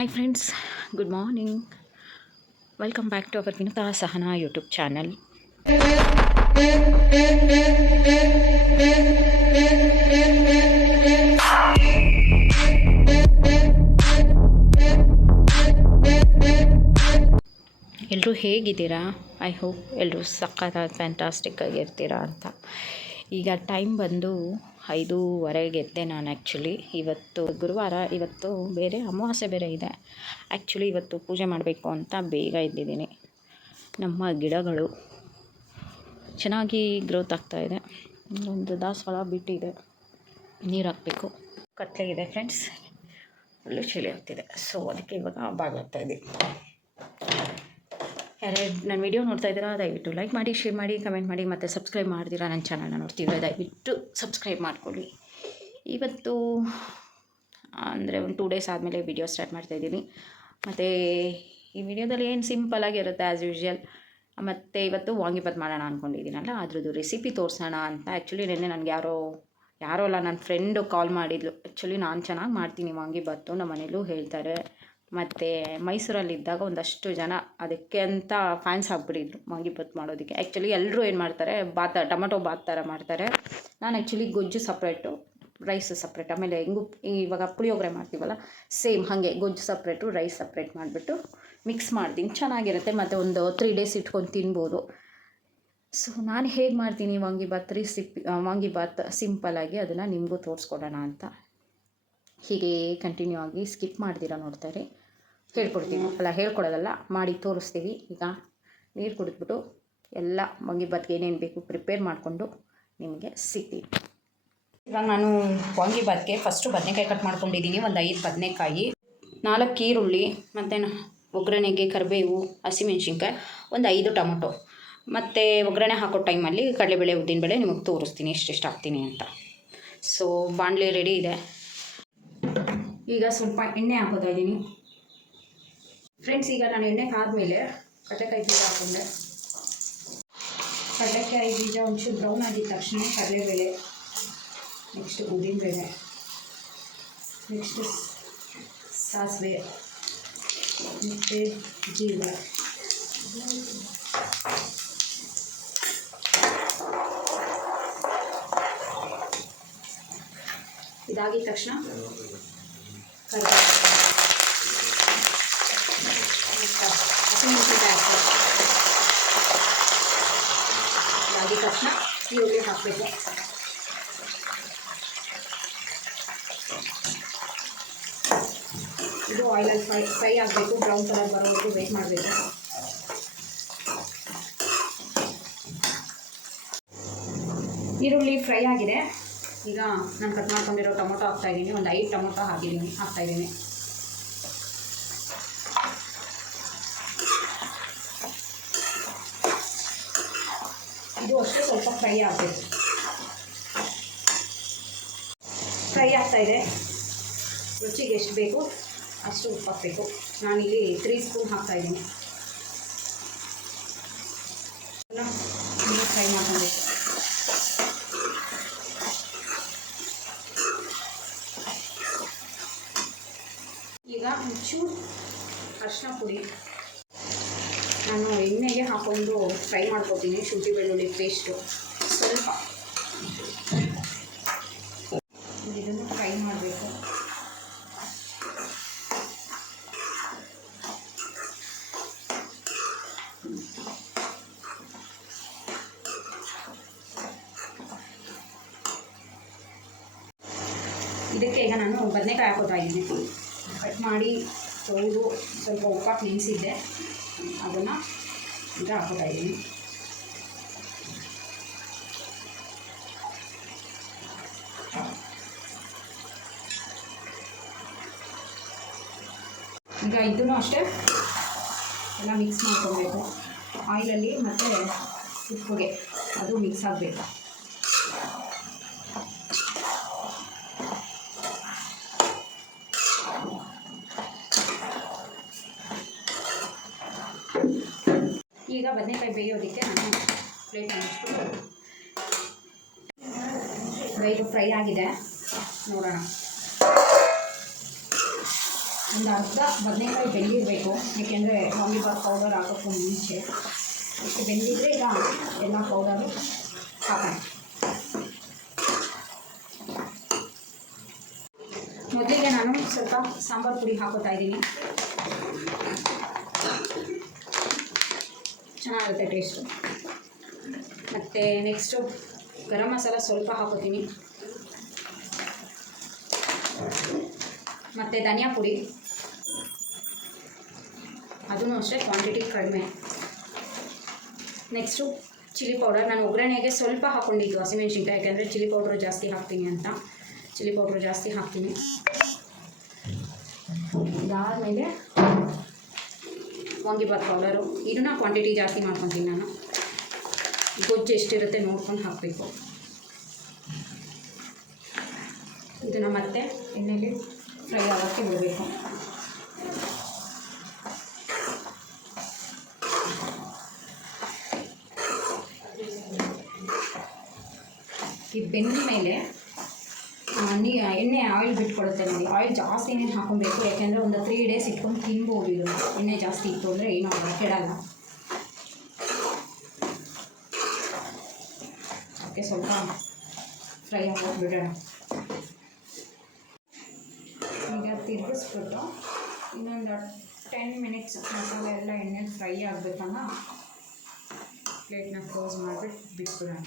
hi friends good morning welcome back to our Vinuta Sahana YouTube channel ಎಲ್ಲರೂ ಹೇಗಿದ್ದೀರಾ I hope ಎಲ್ಲರೂ ಸಖತ್ತಾಗಿ fantastic ಆಗಿರ್ತೀರಾ ಅಂತ ಈಗ ಟೈಮ್ ಬಂದು ಐದೂವರೆಗೆ ಎದ್ದೆ ನಾನು ಆ್ಯಕ್ಚುಲಿ ಇವತ್ತು ಗುರುವಾರ, ಇವತ್ತು ಬೇರೆ ಅಮಾವಾಸ್ಯೆ ಬೇರೆ ಇದೆ. ಆ್ಯಕ್ಚುಲಿ ಇವತ್ತು ಪೂಜೆ ಮಾಡಬೇಕು ಅಂತ ಬೇಗ ಎದ್ದಿದ್ದೀನಿ. ನಮ್ಮ ಗಿಡಗಳು ಚೆನ್ನಾಗಿ ಗ್ರೋತ್ ಆಗ್ತಾ ಇದೆ. ಒಂದು ದಾಸವಾಳ ಬಿಟ್ಟಿದೆ. ನೀರು ಹಾಕಬೇಕು. ಕತ್ತಲೆ ಇದೆ ಫ್ರೆಂಡ್ಸ್ ಫುಲ್ಲು ಚಳಿ ಆಗ್ತಿದೆ. ಸೊ ಅದಕ್ಕೆ ಇವಾಗ ಬಾಗ್ಲಾಗ್ತಾ ಇದ್ದೀವಿ ನನ್ನ ವಿಡಿಯೋ ನೋಡ್ತಾ ಇದ್ದೀರಾ, ದಯವಿಟ್ಟು ಲೈಕ್ ಮಾಡಿ ಶೇರ್ ಮಾಡಿ ಕಮೆಂಟ್ ಮಾಡಿ, ಮತ್ತು ಸಬ್ಸ್ಕ್ರೈಬ್ ಮಾಡ್ತೀರಾ ನನ್ನ ಚಾನಲ್ನ ನೋಡ್ತೀವಿ ದಯವಿಟ್ಟು ಸಬ್ಸ್ಕ್ರೈಬ್ ಮಾಡ್ಕೊಳ್ಳಿ. ಇವತ್ತು, ಅಂದರೆ ಒಂದು ಟೂ ಡೇಸ್ ಆದಮೇಲೆ ವಿಡಿಯೋ ಸ್ಟಾರ್ಟ್ ಮಾಡ್ತಾಯಿದ್ದೀನಿ ಮತ್ತು ಈ ವಿಡಿಯೋದಲ್ಲಿ ಏನು ಸಿಂಪಲಾಗಿರುತ್ತೆ ಆ್ಯಸ್ ಯೂಶ್ವಲ್ ಮತ್ತು ಇವತ್ತು ವಾಂಗಿಬಾತ್ ಮಾಡೋಣ ಅಂದ್ಕೊಂಡಿದ್ದೀನಲ್ಲ ಅದ್ರದ್ದು ರೆಸಿಪಿ ತೋರಿಸೋಣ ಅಂತ. ಆ್ಯಕ್ಚುಲಿ ನಿನ್ನೆ ನನಗೆ ಯಾರೋ ಯಾರೋ ಅಲ್ಲ ನನ್ನ ಫ್ರೆಂಡು ಕಾಲ್ ಮಾಡಿದ್ಲು. ಆ್ಯಕ್ಚುಲಿ ನಾನು ಚೆನ್ನಾಗಿ ಮಾಡ್ತೀನಿ ವಾಂಗಿಬಾತು ನಮ್ಮ ಮನೇಲೂ ಹೇಳ್ತಾರೆ. ಮತ್ತು ಮೈಸೂರಲ್ಲಿದ್ದಾಗ ಒಂದಷ್ಟು ಜನ ಅದಕ್ಕೆ ಅಂತ ಫ್ಯಾನ್ಸ್ ಆಗಿಬಿಟ್ಟಿದ್ರು ವಾಂಗಿಭಾತ್ ಮಾಡೋದಕ್ಕೆ. ಆ್ಯಕ್ಚುಲಿ ಎಲ್ಲರೂ ಏನು ಮಾಡ್ತಾರೆ, ಬಾತ್, ಟೊಮಟೊ ಬಾತ್ ಥರ ಮಾಡ್ತಾರೆ. ನಾನು ಆ್ಯಕ್ಚುಲಿ ಗೊಜ್ಜು ಸಪ್ರೇಟು ರೈಸ್ ಸಪ್ರೇಟ್ ಆಮೇಲೆ ಹೆಂಗು, ಇವಾಗ ಪುಳಿಯೋಗರೆ ಮಾಡ್ತೀವಲ್ಲ ಸೇಮ್ ಹಾಗೆ ಗೊಜ್ಜು ಸಪ್ರೇಟು ರೈಸ್ ಸಪ್ರೇಟ್ ಮಾಡಿಬಿಟ್ಟು ಮಿಕ್ಸ್ ಮಾಡ್ತೀನಿ. ಚೆನ್ನಾಗಿರುತ್ತೆ, ಮತ್ತು ಒಂದು ತ್ರೀ ಡೇಸ್ ಇಟ್ಕೊಂಡು ತಿನ್ಬೋದು. ಸೊ ನಾನು ಹೇಗೆ ಮಾಡ್ತೀನಿ ವಾಂಗಿಬಾತ್ ಸಿಪ್ಪಿ ವಾಂಗಿಬಾತ್ ಸಿಂಪಲ್ಲಾಗಿ ಅದನ್ನು ನಿಮಗೂ ತೋರಿಸ್ಕೊಡೋಣ ಅಂತ. ಹೀಗೆ ಕಂಟಿನ್ಯೂ ಆಗಿ ಸ್ಕಿಪ್ ಮಾಡ್ದಿರ ನೋಡ್ತಾರೆ. ಹೇಳ್ಕೊಡ್ತೀವಿ ಅಲ್ಲ, ಹೇಳ್ಕೊಡೋದಲ್ಲ. ಮಾಡಿ ತೋರಿಸ್ತೀವಿ. ಈಗ ನೀರು ಕುಡಿದ್ಬಿಟ್ಟು ಎಲ್ಲ ವಾಂಗಿಬಾತ್ಗೆ ಏನೇನು ಬೇಕು ಪ್ರಿಪೇರ್ ಮಾಡಿಕೊಂಡು ನಿಮಗೆ ಸಿಗ್ತೀವಿ ಈಗ ನಾನು ವಾಂಗಿಬಾತ್ಗೆ ಫಸ್ಟು ಬದನೆಕಾಯಿ ಕಟ್ ಮಾಡ್ಕೊಂಡಿದ್ದೀನಿ ಒಂದು ಐದು ಬದನೆಕಾಯಿ, ನಾಲ್ಕು ಈರುಳ್ಳಿ ಮತ್ತು ಒಗ್ಗರಣೆಗೆ ಕರಿಬೇವು, ಹಸಿಮೆಣ್ಸಿನ್ಕಾಯಿ, ಒಂದು ಐದು ಟೊಮೊಟೊ. ಮತ್ತು ಒಗ್ಗರಣೆ ಹಾಕೋ ಟೈಮಲ್ಲಿ ಕಡಲೆಬೇಳೆ ಉದ್ದಿನಬೇಳೆ ನಿಮಗೆ ತೋರಿಸ್ತೀನಿ. ಎಷ್ಟೆಷ್ಟು ಹಾಕ್ತೀನಿ ಅಂತ. ಸೊ ಬಾಣಲೆ ರೆಡಿ ಇದೆ. ಈಗ ಸ್ವಲ್ಪ ಎಣ್ಣೆ ಹಾಕೋತಾ ಇದ್ದೀನಿ. ಫ್ರೆಂಡ್ಸ್ ಈಗ ನಾನು ಎಣ್ಣೆ ಆದಮೇಲೆ ಕಡಲೆಕಾಯಿ ಬೀಜ ಹಾಕೊಂಡೆ ಕಡಲೆಕಾಯಿ ಬೀಜ ಒಂಚೂರು ಬ್ರೌನ್ ಆಗಿದ ತಕ್ಷಣ ಕಡಲೆಬೇಳೆ ನೆಕ್ಸ್ಟ್ ಉದ್ದಿನಬೇಳೆ ನೆಕ್ಸ್ಟ್ ಸಾಸಿವೆ, ಮತ್ತು ಜೀರಿಗೆ ಇದಾಗಿದ ತಕ್ಷಣ ಇದಾಗಿದ ತಕ್ಷಣ ಈರುಳ್ಳಿ ಹಾಕಬೇಕು ಇದು ಆಯಿಲಲ್ಲಿ ಫ್ರೈ ಫ್ರೈ ಆಗಬೇಕು ಬ್ರೌನ್ ಕಲರ್ ಬರೋದು ವೇಟ್ ಮಾಡಬೇಕು ಈರುಳ್ಳಿ ಫ್ರೈ ಆಗಿದೆ. ಈಗ ನಾನು ಕಟ್ ಮಾಡ್ಕೊಂಡಿರೋ ಟೊಮೊಟೊ ಹಾಕ್ತಾಯಿದ್ದೀನಿ ಒಂದು ಐದು ಟೊಮೊಟೊ ಹಾಕಿದ್ದೀನಿ ಹಾಕ್ತಾಯಿದ್ದೀನಿ ಇದು ಅಷ್ಟೇ ಸ್ವಲ್ಪ ಫ್ರೈ ಆಗಬೇಕು. ಫ್ರೈ ಆಗ್ತಾಯಿದೆ ರುಚಿಗೆ ಎಷ್ಟು ಬೇಕು ಅಷ್ಟು ಉಪ್ಪು ಹಾಕಬೇಕು ನಾನಿಲ್ಲಿ ತ್ರೀ ಸ್ಪೂನ್ ಹಾಕ್ತಾಯಿದ್ದೀನಿ ಫ್ರೈ ಮಾಡ್ಕೊಬೇಕು. ಈಗ ಒಂಚೂರು ಅರಿಶಿನ ಪುಡಿ. ನಾನು ಎಣ್ಣೆಗೆ ಹಾಕೊಂಡು ಫ್ರೈ ಮಾಡ್ಕೊತೀನಿ ಶುಂಠಿ ಬೆಳ್ಳುಳ್ಳಿ ಪೇಸ್ಟು ಇದನ್ನು ಫ್ರೈ ಮಾಡಬೇಕು. ಇದಕ್ಕೆ ಈಗ ನಾನು ಬದನೆಕಾಯಿ ಹಾಕೋತಾ ಇದ್ದೀನಿ. ಕಟ್ ಮಾಡಿ ತೊಳೆದು ಸ್ವಲ್ಪ ಉಪ್ಪಾಕಿ ನೆನೆಸಿದ್ದೆ ಅದನ್ನು ಈಗ ಹಾಕೋತಾ ಇದ್ದೀನಿ. ಇದನ್ನು ಅಷ್ಟೇ ಎಲ್ಲ ಮಿಕ್ಸ್ ಮಾಡ್ಕೊಬೇಕು. ಆಯಿಲಲ್ಲಿ ಮತ್ತು ಉಪ್ಪುಗೆ ಅದು ಮಿಕ್ಸ್ ಆಗಬೇಕು. ಈಗ ಬದನೆಕಾಯಿ ಬೇಯೋದಕ್ಕೆ ನಾನು ಪ್ಲೇಟ್ ಇದು ಫ್ರೈ ಆಗಿದೆ. ನೋಡೋಣ. ಒಂದು ಅರ್ಧ ಬದನೆಕಾಯಿ ಬೆಂದಿರಬೇಕು ಏಕೆಂದರೆ ವಾಂಗಿಬಾತ್ ಪೌಡರ್ ಹಾಕೋಕ್ಕೂ ಮುಂಚೆ. ಇಷ್ಟು ಬೆಂದಿದ್ರೆ ಈಗ ಎಲ್ಲ ಪೌಡರು ಹಾಕೋಣ. ಮೊದಲಿಗೆ ನಾನು ಸ್ವಲ್ಪ ಸಾಂಬಾರು ಪುಡಿ ಹಾಕೋತಾ ಇದ್ದೀನಿ. ಚೆನ್ನಾಗಿರುತ್ತೆ ಟೇಸ್ಟು ಮತ್ತು ನೆಕ್ಸ್ಟು ಗರಂ ಮಸಾಲ ಸ್ವಲ್ಪ ಹಾಕೋತೀನಿ. ಮತ್ತು ಧನಿಯಾ ಪುಡಿ. ಅದೂ ಅಷ್ಟೇ ಕ್ವಾಂಟಿಟಿ ಕಡಿಮೆ. ನೆಕ್ಸ್ಟು ಚಿಲ್ಲಿ ಪೌಡರ್ ನಾನು ಒಗ್ಗರಣೆಗೆ ಸ್ವಲ್ಪ ಹಾಕ್ಕೊಂಡಿದ್ದು ಹಸಿಮೆಣ್ಸಿನ್ಕಾಯಿ, ಯಾಕೆಂದರೆ ಚಿಲ್ಲಿ ಪೌಡ್ರ್ ಜಾಸ್ತಿ ಹಾಕ್ತೀನಿ ಅಂತ. ಚಿಲ್ಲಿ ಪೌಡ್ರ್ ಜಾಸ್ತಿ ಹಾಕ್ತೀನಿ. ಇದಾದಮೇಲೆ ವಾಂಗಿಬಾತ್ ಪೌಡರು ಇದನ್ನ ಕ್ವಾಂಟಿಟಿ ಜಾಸ್ತಿ ಮಾಡ್ಕೊತೀನಿ ನಾನು. ಗೊಜ್ಜು ಎಷ್ಟಿರುತ್ತೆ ನೋಡ್ಕೊಂಡು ಹಾಕಬೇಕು. ಇದನ್ನು ಮತ್ತೆ ಎಣ್ಣೆಗೆ ಫ್ರೈ ಆಗೋಕ್ಕೆ ಬಿಡಬೇಕು. ಈ ಬೆಂದ ಮೇಲೆ ನೀ ಎಣ್ಣೆ ಆಯಿಲ್ ಬಿಟ್ಕೊಡುತ್ತೆ ನೋಡಿ. ಆಯಿಲ್ ಜಾಸ್ತಿ ಏನೇನು ಹಾಕೊಬೇಕು ಯಾಕೆಂದರೆ ಒಂದು ತ್ರೀ ಡೇಸ್ ಇಟ್ಕೊಂಡು ತಿನ್ಬೋದು ಇದು. ಎಣ್ಣೆ ಜಾಸ್ತಿ ಇತ್ತು ಅಂದರೆ ಏನೂ ಆಗಲ್ಲ ಕೆಡಲ್ಲ. ಓಕೆ ಸ್ವಲ್ಪ ಫ್ರೈ ಆಗೋದು ಬಿಡೋಣ ಈಗ ತಿರುಗಿಸ್ಬಿಟ್ಟು ಇನ್ನೊಂದು ಟೆನ್ ಮಿನಿಟ್ಸ್ ಮಸಾಲೆ ಎಲ್ಲ ಎಣ್ಣೆಲಿ ಫ್ರೈ ಆಗಬೇಕಲ್ಲ ಪ್ಲೇಟ್ನ ಕ್ಲೋಸ್ ಮಾಡಿಬಿಟ್ಟು ಬಿಟ್ಬಿಡೋಣ.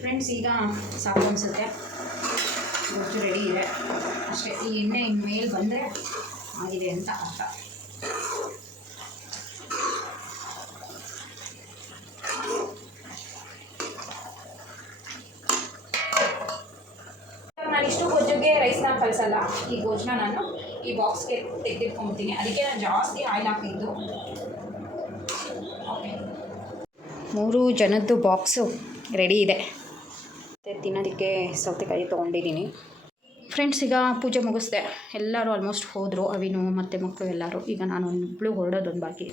ಫ್ರೆಂಡ್ಸ್, ಈಗ ಸಾಕು ಅನಿಸುತ್ತೆ. ರೆಡಿ ಇದೆ. ಅಷ್ಟೇ, ಈ ಎಣ್ಣೆ ಇನ್ನು ಮೇಲೆ ಬಂದರೆ ಆಗಿದೆ ಅಂತ ಅರ್ಥ ನಾನು ಇಷ್ಟು ಗೊಜ್ಜುಗೆ ರೈಸ್ನ ಕಳಿಸಲ್ಲ ಈ ಗೊಜ್ಜನ್ನ ನಾನು ಈ ಬಾಕ್ಸ್ಗೆ ತೆಗೆದಿಟ್ಕೊಂಡ್ಬಿಡ್ತೀನಿ ಅದಕ್ಕೆ ನಾನು ಜಾಸ್ತಿ ಆಯಿಲ್ ಹಾಕಿದ್ದು. ಮೂರು ಜನದ್ದು ಬಾಕ್ಸು ರೆಡಿ ಇದೆ. ಮತ್ತು ತಿನ್ನೋದಕ್ಕೆ ಸೌತೆಕಾಯಿ ತೊಗೊಂಡಿದ್ದೀನಿ. ಫ್ರೆಂಡ್ಸ್ ಈಗ ಪೂಜೆ ಮುಗಿಸ್ದೆ. ಎಲ್ಲರೂ ಆಲ್ಮೋಸ್ಟ್ ಹೋದರು, ಅವಿನು ಮತ್ತು ಮಕ್ಕಳು ಎಲ್ಲರೂ. ಈಗ ನಾನು ಒಬ್ಬಳು ಹೊರಡೋದೊಂದು ಬಾಕಿ.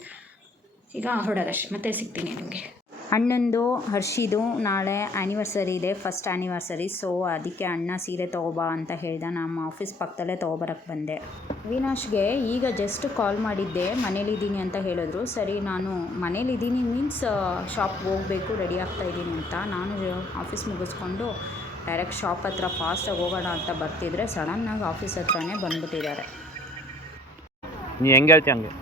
ಈಗ ಹೊರಡೋದಷ್ಟೇ. ಮತ್ತೆ ಸಿಗ್ತೀನಿ ನಿಮಗೆ. ಅಣ್ಣಂದು ಹರ್ಷಿದು ನಾಳೆ ಆ್ಯನಿವರ್ಸರಿ ಇದೆ ಫಸ್ಟ್ ಆ್ಯನಿವರ್ಸರಿ ಸೊ ಅದಕ್ಕೆ ಅಣ್ಣ ಸೀರೆ ತೊಗೊಬಾ ಅಂತ ಹೇಳ್ದೆ. ನಮ್ಮ ಆಫೀಸ್ ಪಕ್ಕದಲ್ಲೇ ತೊಗೊಬರಕ್ಕೆ ಬಂದೆ. ವಿನಾಶ್ಗೆ ಈಗ ಜಸ್ಟ್ ಕಾಲ್ ಮಾಡಿದ್ದೆ ಮನೇಲಿದ್ದೀನಿ ಅಂತ ಹೇಳಿದ್ರು. ಸರಿ ನಾನು ಮನೇಲಿದ್ದೀನಿ ಮೀನ್ಸ್ ಶಾಪ್ಗೆ ಹೋಗಬೇಕು ರೆಡಿ ಆಗ್ತಾ ಇದ್ದೀನಿ ಅಂತ. ನಾನು ಆಫೀಸ್ ಮುಗಿಸ್ಕೊಂಡು ಡೈರೆಕ್ಟ್ ಶಾಪ್ ಹತ್ರ ಫಾಸ್ಟಾಗಿ ಹೋಗೋಣ ಅಂತ ಬರ್ತಿದ್ರೆ ಸಡನ್ನಾಗಿ ಆಫೀಸ್ ಹತ್ರನೇ ಬಂದ್ಬಿಟ್ಟಿದ್ದಾರೆ. ನೀ ಹೆಂಗೆ ಹೇಳ್ತಿ ಹಂಗೆ?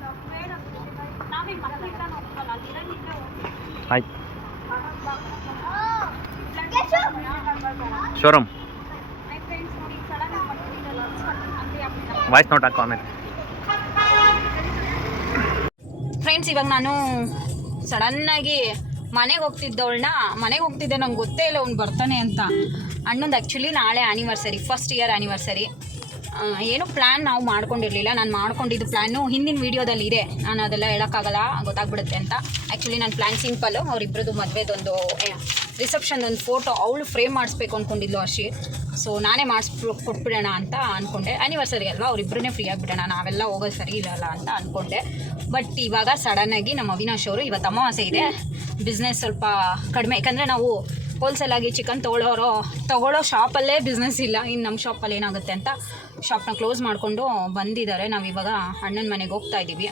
ಆಯ್ತು. ಶೋರೂಮ್. ವಾಯ್ಸ್ ನೋಟ್ ಹಾಕೋ ಆಮೇಲೆ. ಫ್ರೆಂಡ್ಸ್ ಇವಾಗ ನಾನು ಸಡನ್ನಾಗಿ ಮನೆಗೆ ಹೋಗ್ತಿದ್ದವಳನ್ನ ಮನೆಗೆ ಹೋಗ್ತಿದ್ದೆ ನಂಗೆ ಗೊತ್ತೇ ಇಲ್ಲ, ಅವ್ನು ಬರ್ತಾನೆ ಅಂತ. ಅಣ್ಣಂದು ಆ್ಯಕ್ಚುಲಿ ನಾಳೆ ಆ್ಯನಿವರ್ಸರಿ ಫಸ್ಟ್ ಇಯರ್ ಆ್ಯನಿವರ್ಸರಿ ಏನು ಪ್ಲ್ಯಾನ್ ನಾವು ಮಾಡ್ಕೊಂಡಿರಲಿಲ್ಲ. ನಾನು ಮಾಡ್ಕೊಂಡಿದ್ದು ಪ್ಲ್ಯಾನು ಹಿಂದಿನ ವೀಡಿಯೋದಲ್ಲಿ ಇದೆ. ನಾನು ಅದೆಲ್ಲ ಹೇಳೋಕ್ಕಾಗಲ್ಲ, ಗೊತ್ತಾಗ್ಬಿಡುತ್ತೆ ಅಂತ. ಆ್ಯಕ್ಚುಲಿ ನನ್ನ ಪ್ಲ್ಯಾನ್ ಸಿಂಪಲ್ಲು ಅವರಿಬ್ಬರದು ಮದುವೆದೊಂದು ರಿಸೆಪ್ಷನ್ ಒಂದು ಫೋಟೋ ಅವಳು ಫ್ರೇಮ್ ಮಾಡಿಸ್ಬೇಕು ಅಂದ್ಕೊಂಡಿದ್ಲು ಅಶಿ ಸೊ ನಾನೇ ಮಾಡಿಸ್ ಕೊಟ್ಬಿಡೋಣ ಅಂತ ಅಂದ್ಕೊಂಡೆ ಆ್ಯನಿವರ್ಸರಿ ಅಲ್ವಾ? ಅವರಿಬ್ಬರನ್ನೇ ಫ್ರೀ ಆಗಿಬಿಡೋಣ. ನಾವೆಲ್ಲ ಹೋಗೋದು ಸರಿ ಇರಲ್ಲ ಅಂತ ಅಂದ್ಕೊಂಡೆ ಬಟ್ ಇವಾಗ ಸಡನ್ನಾಗಿ ನಮ್ಮ ಅವಿನಾಶ್ ಅವರು ಇವತ್ತು ಅಮಾವಾಸ್ಯೆ ಇದೆ. ಬಿಸ್ನೆಸ್ ಸ್ವಲ್ಪ ಕಡಿಮೆ. ಯಾಕಂದರೆ ನಾವು ಹೋಲ್ಸೇಲ್ ಆಗಿ ಚಿಕನ್ ತೊಗೊಳೋರು ತೊಗೊಳ್ಳೋ ಶಾಪಲ್ಲೇ ಬಿಸ್ನೆಸ್ ಇಲ್ಲ. ಇನ್ನು ನಮ್ಮ ಶಾಪಲ್ಲಿ ಏನಾಗುತ್ತೆ ಅಂತ ಶಾಪ್ನ ಕ್ಲೋಸ್ ಮಾಡಿಕೊಂಡು ಬಂದಿದ್ದಾರೆ. ನಾವು ಇವಾಗ ಅಣ್ಣನ ಮನೆಗೆ ಹೋಗ್ತಾ ಇದ್ದೀವಿ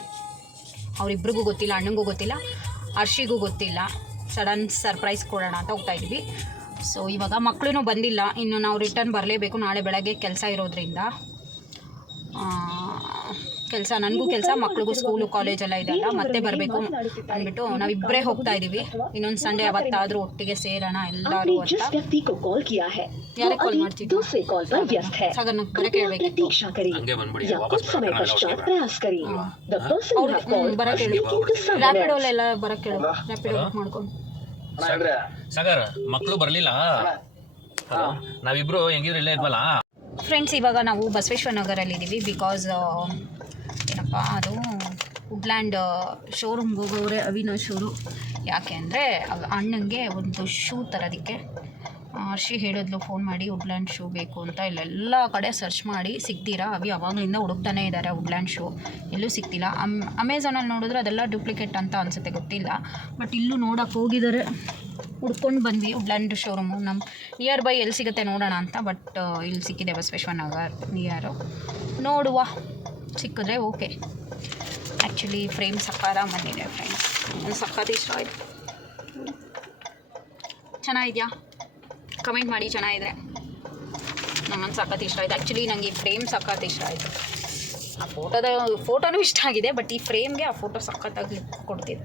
ಅವರಿಬ್ರಿಗೂ ಗೊತ್ತಿಲ್ಲ, ಅಣ್ಣಂಗೂ ಗೊತ್ತಿಲ್ಲ ಅರ್ಷಿಗೂ ಗೊತ್ತಿಲ್ಲ. ಸಡನ್ ಸರ್ಪ್ರೈಸ್ ಕೊಡೋಣ ಅಂತ ಹೋಗ್ತಾ ಇದ್ವಿ. ಸೊ ಇವಾಗ ಮಕ್ಕಳೂ ಬಂದಿಲ್ಲ. ಇನ್ನು ನಾವು ರಿಟರ್ನ್ ಬರಲೇಬೇಕು ನಾಳೆ ಬೆಳಗ್ಗೆ ಕೆಲಸ ಇರೋದ್ರಿಂದ. ಕೆಲಸ ನನಗೂ ಕೆಲಸ ಮಕ್ಳಿಗೂ ಸ್ಕೂಲು ಕಾಲೇಜೆಲ್ಲ ಇದೆಲ್ಲ ಮತ್ತೆ ಬರಬೇಕು ಅಂದ್ಬಿಟ್ಟು ನಾವಿಬ್ಬರೇ ಹೋಗ್ತಾ ಇದ್ದೀವಿ ಇನ್ನೊಂದು ಸಂಡೇ ಅವತ್ತಾದರೂ ಒಟ್ಟಿಗೆ ಸೇರೋಣ ಎಲ್ಲರೂ ಯಾರಿಗೆ ಕಾಲ್ ಮಾಡ್ತಿದ್ದು ಸಾಗರ್ನ ಕರೆ. ಕೇಳಬೇಕಿತ್ತು ಅವ್ರು ಬರಕ್ಕೆ ರ್ಯಾಪಿಡೋಲೆಲ್ಲ ಬರಕ್ಕೆ ಹೇಳು. ರ್ಯಾಪಿಡೋ ಬುಕ್ ಮಾಡ್ಕೊಂಡು ಸಾಗರ್ ಮಕ್ಕಳು ಬರಲಿಲ್ಲ? ನಾವಿಬ್ರು ಹೆಂಗಿದ್ರು ಇಲ್ಲೇ ಇದ್ವಲ್ಲ? ಫ್ರೆಂಡ್ಸ್ ಇವಾಗ ನಾವು ಬಸವೇಶ್ವರ ನಗರಲ್ಲಿ ಇದ್ದೀವಿ ಬಿಕಾಸ್ ಅದು ವುಡ್ಲ್ಯಾಂಡ್ ಶೋರೂಮ್ಗೆ ಹೋಗೋರೆ ಅವಿನಾಶ್ ಅವರು ಯಾಕೆ ಅಂದರೆ ಅಣ್ಣಂಗೆ ಒಂದು ಶೂ ತರೋದಕ್ಕೆ. ಅರ್ಷಿ ಹೇಳಿದ್ಲು ಫೋನ್ ಮಾಡಿ, ವುಡ್ಲ್ಯಾಂಡ್ ಶೂ ಬೇಕು ಅಂತ. ಇಲ್ಲೆಲ್ಲ ಕಡೆ ಸರ್ಚ್ ಮಾಡಿ, ಸಿಗ್ತೀರಾ? ಅವಿ ಅವಾಗಲಿಂದ ಹುಡುಕ್ತಾನೆ ಇದ್ದಾರೆ ವುಡ್ಲ್ಯಾಂಡ್ ಶೂ ಎಲ್ಲೂ ಸಿಗ್ತಿಲ್ಲ. ಅಮ್ ಅಮೆಝಾನಲ್ಲಿ ನೋಡಿದ್ರೆ ಅದೆಲ್ಲ ಡೂಪ್ಲಿಕೇಟ್ ಅಂತ ಅನಿಸುತ್ತೆ, ಗೊತ್ತಿಲ್ಲ. ಬಟ್ ಇಲ್ಲೂ ನೋಡೋಕೆ ಹೋಗಿದ್ದಾರೆ ಹುಡ್ಕೊಂಡು ಬಂದ್ವಿ ವುಡ್ಲ್ಯಾಂಡ್ ಶೋರೂಮು ನಮ್ಮ ನಿಯರ್ ಬೈ ಎಲ್ಲಿ ಸಿಗುತ್ತೆ ನೋಡೋಣ ಅಂತ. ಬಟ್ ಇಲ್ಲಿ ಸಿಕ್ಕಿದೆ ಬಸವೇಶ್ವರ ನಗರ್ ನಿಯರು ನೋಡುವ. ಸಿಕ್ಕಿದ್ರೆ ಓಕೆ. ಆ್ಯಕ್ಚುಲಿ ಫ್ರೇಮ್ ಸಕ್ಕಾರ ಬಂದಿದೆ ಫ್ರೆಂಡ್ಸ್ ಸಕ್ಕತ್ ಇಷ್ಟ ಆಯಿತು. ಚೆನ್ನಾಗಿದೆಯಾ? ಕಮೆಂಟ್ ಮಾಡಿ, ಚೆನ್ನಾಗಿದೆ. ನಮ್ಮನ್ನು ಸಖತ್ ಇಷ್ಟ ಆಯಿತು. ಆ್ಯಕ್ಚುಲಿ ನನಗೆ ಈ ಫ್ರೇಮ್ ಸಖತ್ ಇಷ್ಟ ಆಯಿತು. ಆ ಫೋಟೋದ ಫೋಟೋನೂ ಇಷ್ಟ ಆಗಿದೆ ಬಟ್ ಈ ಫ್ರೇಮ್ಗೆ ಆ ಫೋಟೋ ಸಖತ್ತಾಗಿ ಕೊಡ್ತಿದೆ.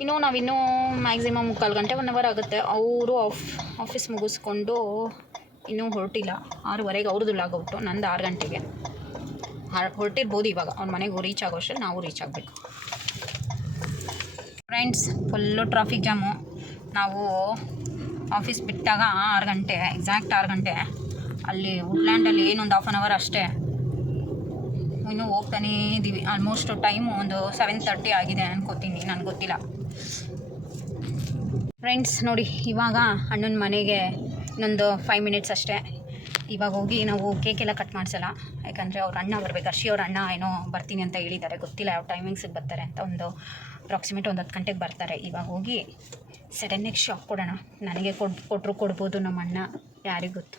ಇನ್ನು ನಾವಿನ್ನೂ ಮ್ಯಾಕ್ಸಿಮಮ್ ಮುಕ್ಕಾಲು ಗಂಟೆ ಒನ್ ಅವರ್ ಆಗುತ್ತೆ. ಅವರು ಆಫ್ ಆಫೀಸ್ ಮುಗಿಸ್ಕೊಂಡು ಇನ್ನೂ ಹೊರಟಿಲ್ಲ. ಆರೂವರೆಗೆ ಅವ್ರದ್ದು ಲಾಗ್ ಔಟು, ನಂದು ಆರು ಗಂಟೆಗೆ. ಹೊರಟಿರ್ಬೋದು ಇವಾಗ. ಅವ್ನ ಮನೆಗೆ ರೀಚ್ ಆಗೋ ನಾವು ರೀಚ್ ಆಗಬೇಕು. ಫ್ರೆಂಡ್ಸ್ ಫುಲ್ಲು ಟ್ರಾಫಿಕ್ ಜಾಮು ನಾವು ಆಫೀಸ್ ಬಿಟ್ಟಾಗ ಆರು ಗಂಟೆ ಎಕ್ಸಾಕ್ಟ್ ಆರು ಗಂಟೆ. ಅಲ್ಲಿ ವುಡ್ಲ್ಯಾಂಡಲ್ಲಿ ಏನೊಂದು ಹಾಫ್ ಆನ್ ಅವರ್ ಅಷ್ಟೇ. ಇನ್ನೂ ಹೋಗ್ತಾನೇ ಇದ್ದೀವಿ ಆಲ್ಮೋಸ್ಟ್ ಟೈಮು ಒಂದು ಸೆವೆನ್ ತರ್ಟಿ ಆಗಿದೆ ಅನ್ಕೋತೀನಿ. ನನಗೆ ಗೊತ್ತಿಲ್ಲ. ಫ್ರೆಂಡ್ಸ್ ನೋಡಿ, ಇವಾಗ ಅಣ್ಣನ ಮನೆಗೆ ಇನ್ನೊಂದು ಫೈವ್ ಮಿನಿಟ್ಸ್ ಅಷ್ಟೇ. ಇವಾಗ ಹೋಗಿ ನಾವು ಕೇಕ್ ಎಲ್ಲ ಕಟ್ ಮಾಡಿಸಲ್ಲ. ಯಾಕಂದರೆ ಅವ್ರ ಅಣ್ಣ ಬರ್ಬೇಕು. ಹರ್ಷಿ ಅವ್ರ ಅಣ್ಣ ಏನೋ ಬರ್ತೀನಿ ಅಂತ ಹೇಳಿದ್ದಾರೆ. ಗೊತ್ತಿಲ್ಲ ಯಾವ ಟೈಮಿಂಗ್ಸಿಗೆ ಬರ್ತಾರೆ ಅಂತ ಒಂದು ಅಪ್ರಾಕ್ಸಿಮೇಟ್ ಒಂದು ಹತ್ತು ಗಂಟೆಗೆ ಬರ್ತಾರೆ. ಇವಾಗ ಹೋಗಿ ಸಡನ್ನಾಗಿ ಶಾಕ್ ಕೊಡೋಣ. ನನಗೆ ಕೊಡ್ ಕೊಟ್ಟರು ಕೊಡ್ಬೋದು ನಮ್ಮ ಅಣ್ಣ. ಯಾರಿಗೆ ಗೊತ್ತು?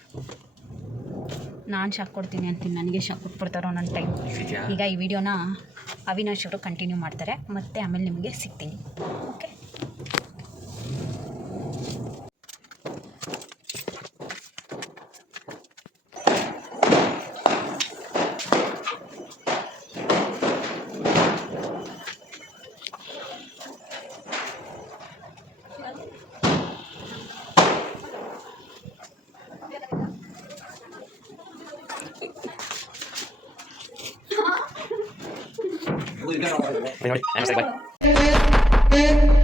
ನಾನು ಶಾಕ್ ಕೊಡ್ತೀನಿ ಅಂತೀನಿ. ನನಗೆ ಶಾಕ್ ಕೊಟ್ಬಿಡ್ತಾರೋ ನನ್ನ ಟೈಮ್ ಈಗ ಈ ವಿಡಿಯೋನ ಅವಿನಾಶ್ ಅವರು ಕಂಟಿನ್ಯೂ ಮಾಡ್ತಾರೆ. ಮತ್ತು ಆಮೇಲೆ ನಿಮಗೆ ಸಿಗ್ತೀನಿ. Okay We've got all of it.